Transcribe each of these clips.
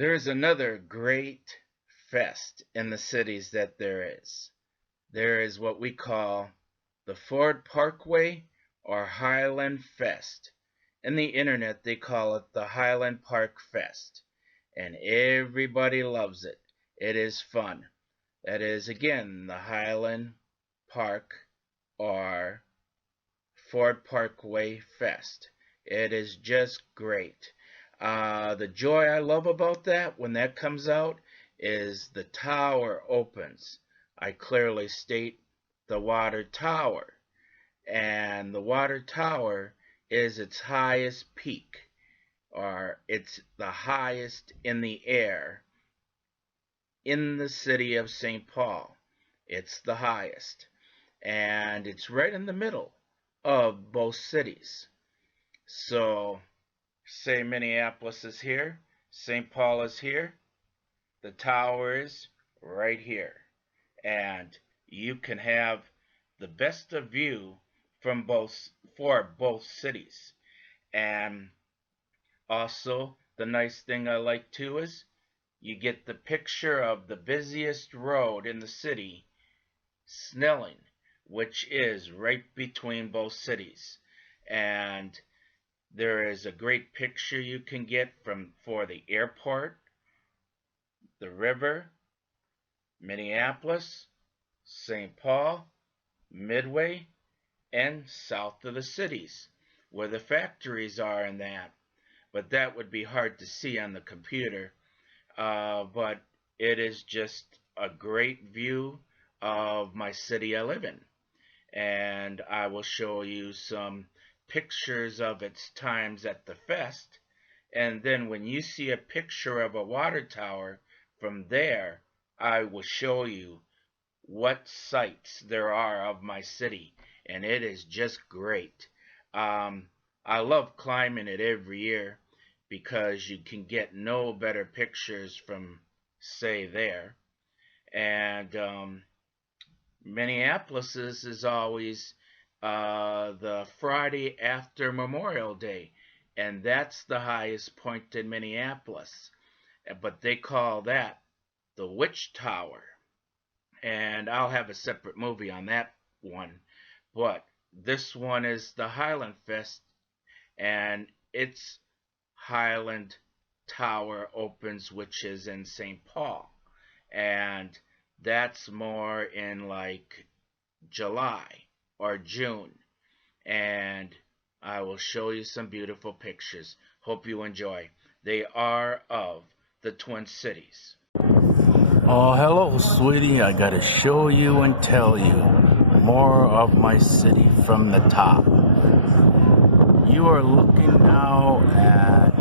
There is another great fest in the cities that there is. There is what we call the Ford Parkway or Highland Fest. In the internet, they call it the Highland Park Fest. And everybody loves it. It is fun. That is, again, the Highland Park or Ford Parkway Fest. It is just great. The joy I love about that when that comes out is the tower opens. I clearly state the water tower. And the water tower is its highest peak, or it's the highest in the air in the city of St. Paul. It's the highest. And it's right in the middle of both cities. So, say Minneapolis is here, St. Paul is here, the tower is right here. And you can have the best of view from for both cities. And also, the nice thing I like too is you get the picture of the busiest road in the city, Snelling, which is right between both cities. And there is a great picture you can get for the airport, the river, Minneapolis, St. Paul, Midway, and south of the cities, where the factories are and that. But that would be hard to see on the computer. But it is just a great view of my city I live in. And I will show you some pictures of its times at the fest, and then when you see a picture of a water tower from there, I will show you what sights there are of my city, and it is just great. I love climbing it every year because you can get no better pictures from, say, there. And Minneapolis is always the Friday after Memorial Day, and that's the highest point in Minneapolis. But they call that the Witch Tower, and I'll have a separate movie on that one. But this one is the Highland Fest, and its Highland Tower opens, which is in St. Paul, and that's more in like July or June, and I will show you some beautiful pictures. Hope you enjoy. They are of the Twin Cities. Oh, hello, sweetie. I gotta show you and tell you more of my city from the top. You are looking now at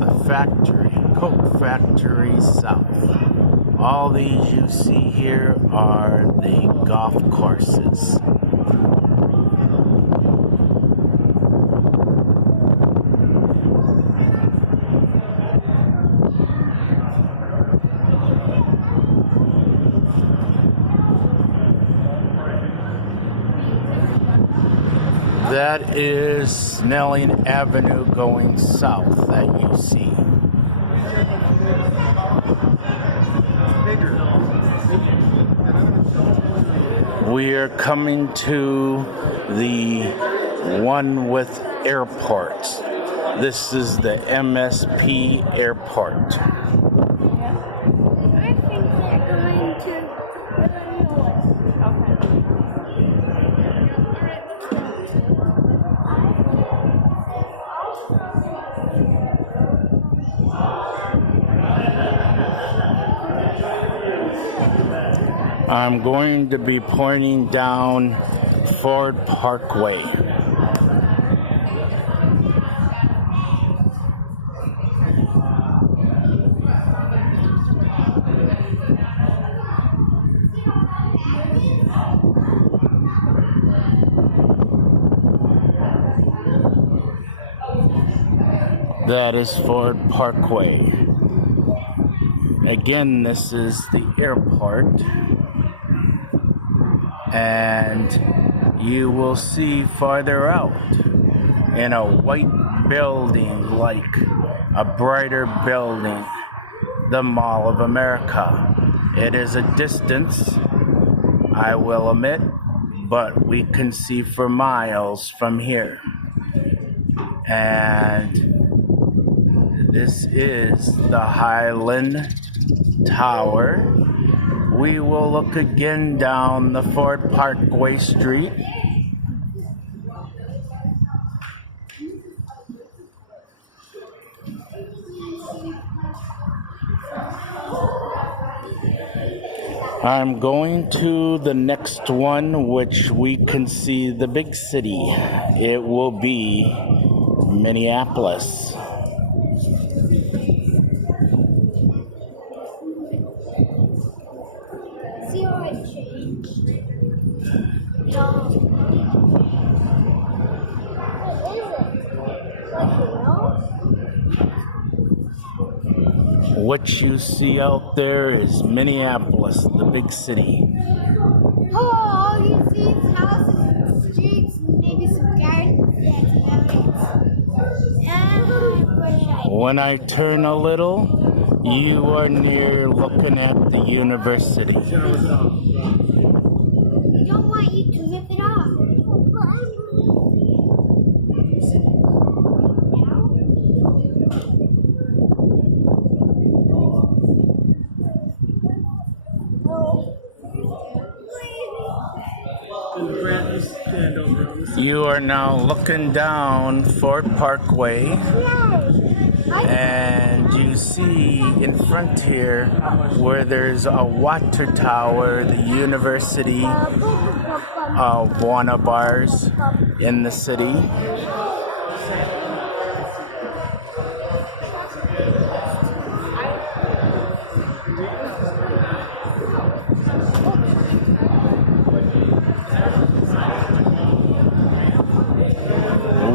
the factory, Coke Factory South. All these you see here are the golf courses. That is Snelling Avenue going south that you see. We are coming to the one with airports. This is the MSP airport. I think they're going to I'm going to be pointing down Ford Parkway. That is Ford Parkway. Again, this is the airport. And you will see farther out in a white building, like a brighter building, the Mall of America. It is a distance, I will admit, but we can see for miles from here. And this is the Highland Tower. We will look again down the Ford Parkway Street. I'm going to the next one, which we can see the big city. It will be Minneapolis. See how I changed? No. What is it? Something else? What you see out there is Minneapolis, the big city. Oh, all you see is houses and streets and maybe some gardens. That's about it. When I turn a little, you are near looking at the university. I don't want you to rip it off. You are now looking down Ford Parkway, and you see in front here where there's a water tower, the University of one of ours in the city.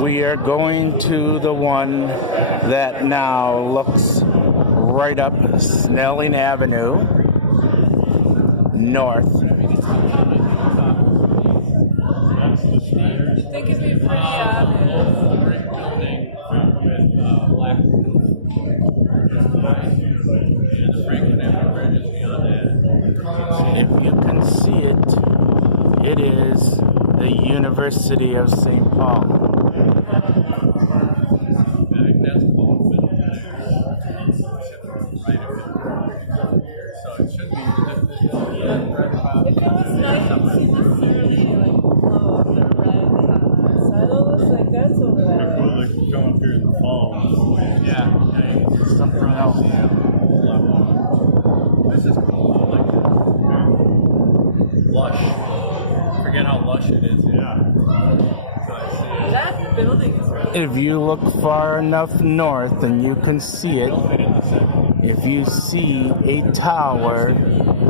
We are going to the one that now looks right up Snelling Avenue north. I think it'd be pretty obvious. If you can see it, it is the University of St. Paul. If it was nice, you see the ceremony like glow of the red side. It looks like that's over that way. Like going through the fall. Yeah, something else. This is cool. I like it. Lush. Forget how lush it is. Yeah. So I see it. That building is really If you look far enough north, and you can see it, if you see a tower,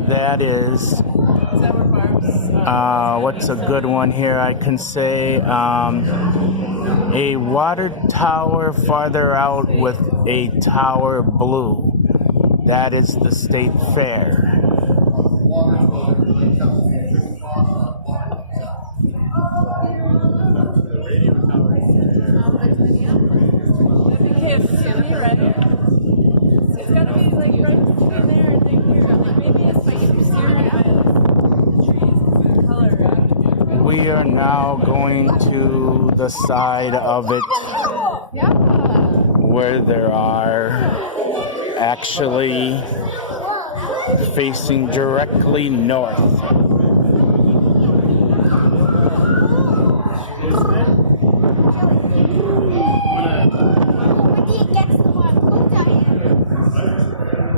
that is, where Barb's what's a good one here? I can say a water tower farther out with a tower blue. That is the State Fair. that'd be KFC, right? So it's gotta be like right between there and here. Maybe it's like if you see the trees, the color. We are now going to the side of it Yeah. where there are actually facing directly north. What do you get the one? Hold on here.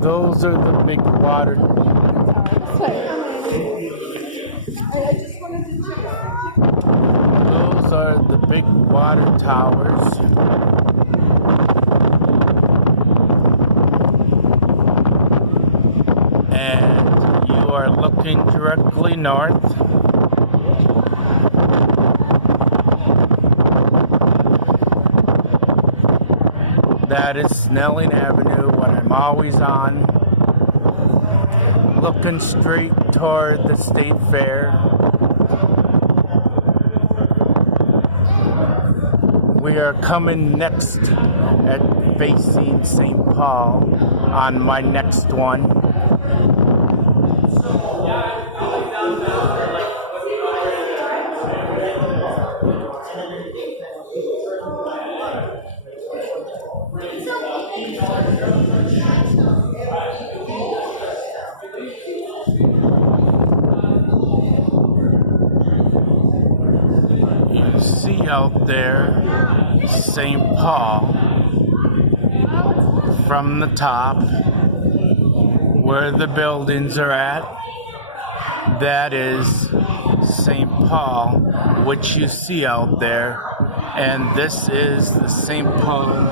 Those are the big water. Those are the big water towers. And you are looking directly north. That is Snelling Avenue, what I'm always on. Looking straight toward the State Fair. We are coming next at facing St. Paul on my next one. You see out there St. Paul from the top where the buildings are at. That is St. Paul, which you see out there, and this is the St. Paul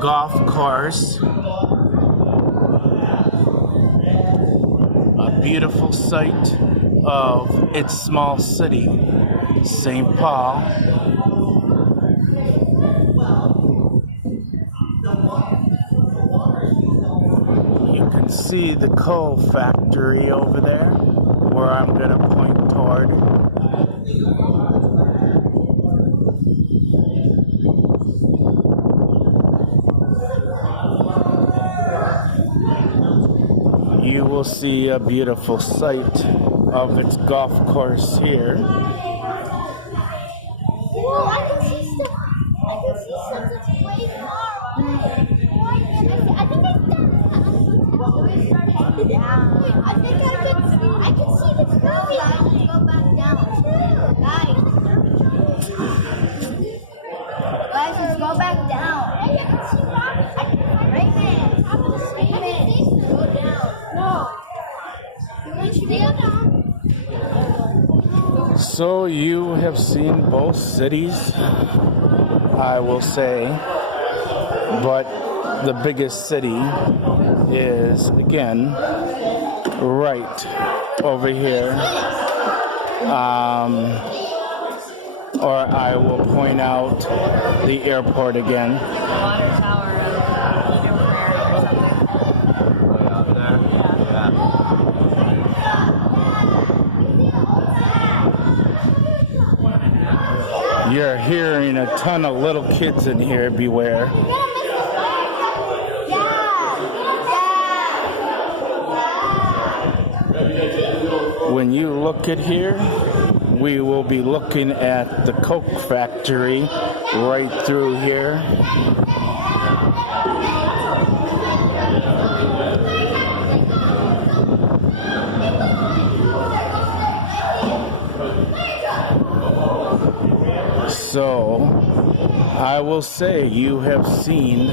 golf course. A beautiful sight of its small city, St. Paul. You can see the coal factory over there, where I'm going to point toward. You will see a beautiful sight of its golf course here. Whoa, I can see stuff. I can see stuff that's way far away. I think I found that. Yeah. I think I can see the curve. Guys, let's go back down. Guys, let's go back down. Hey, I can see rocks. Right there. I'm gonna see it. Go down. No. You want to go down? So you have seen both cities, I will say, but the biggest city is, again, right over here. Or I will point out the airport again. Water tower of Eden Prairie or something. Way out there? Yeah. You're hearing a ton of little kids in here, beware. When you look at here, we will be looking at the Coke factory right through here. So, I will say you have seen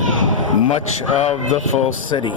much of the full city.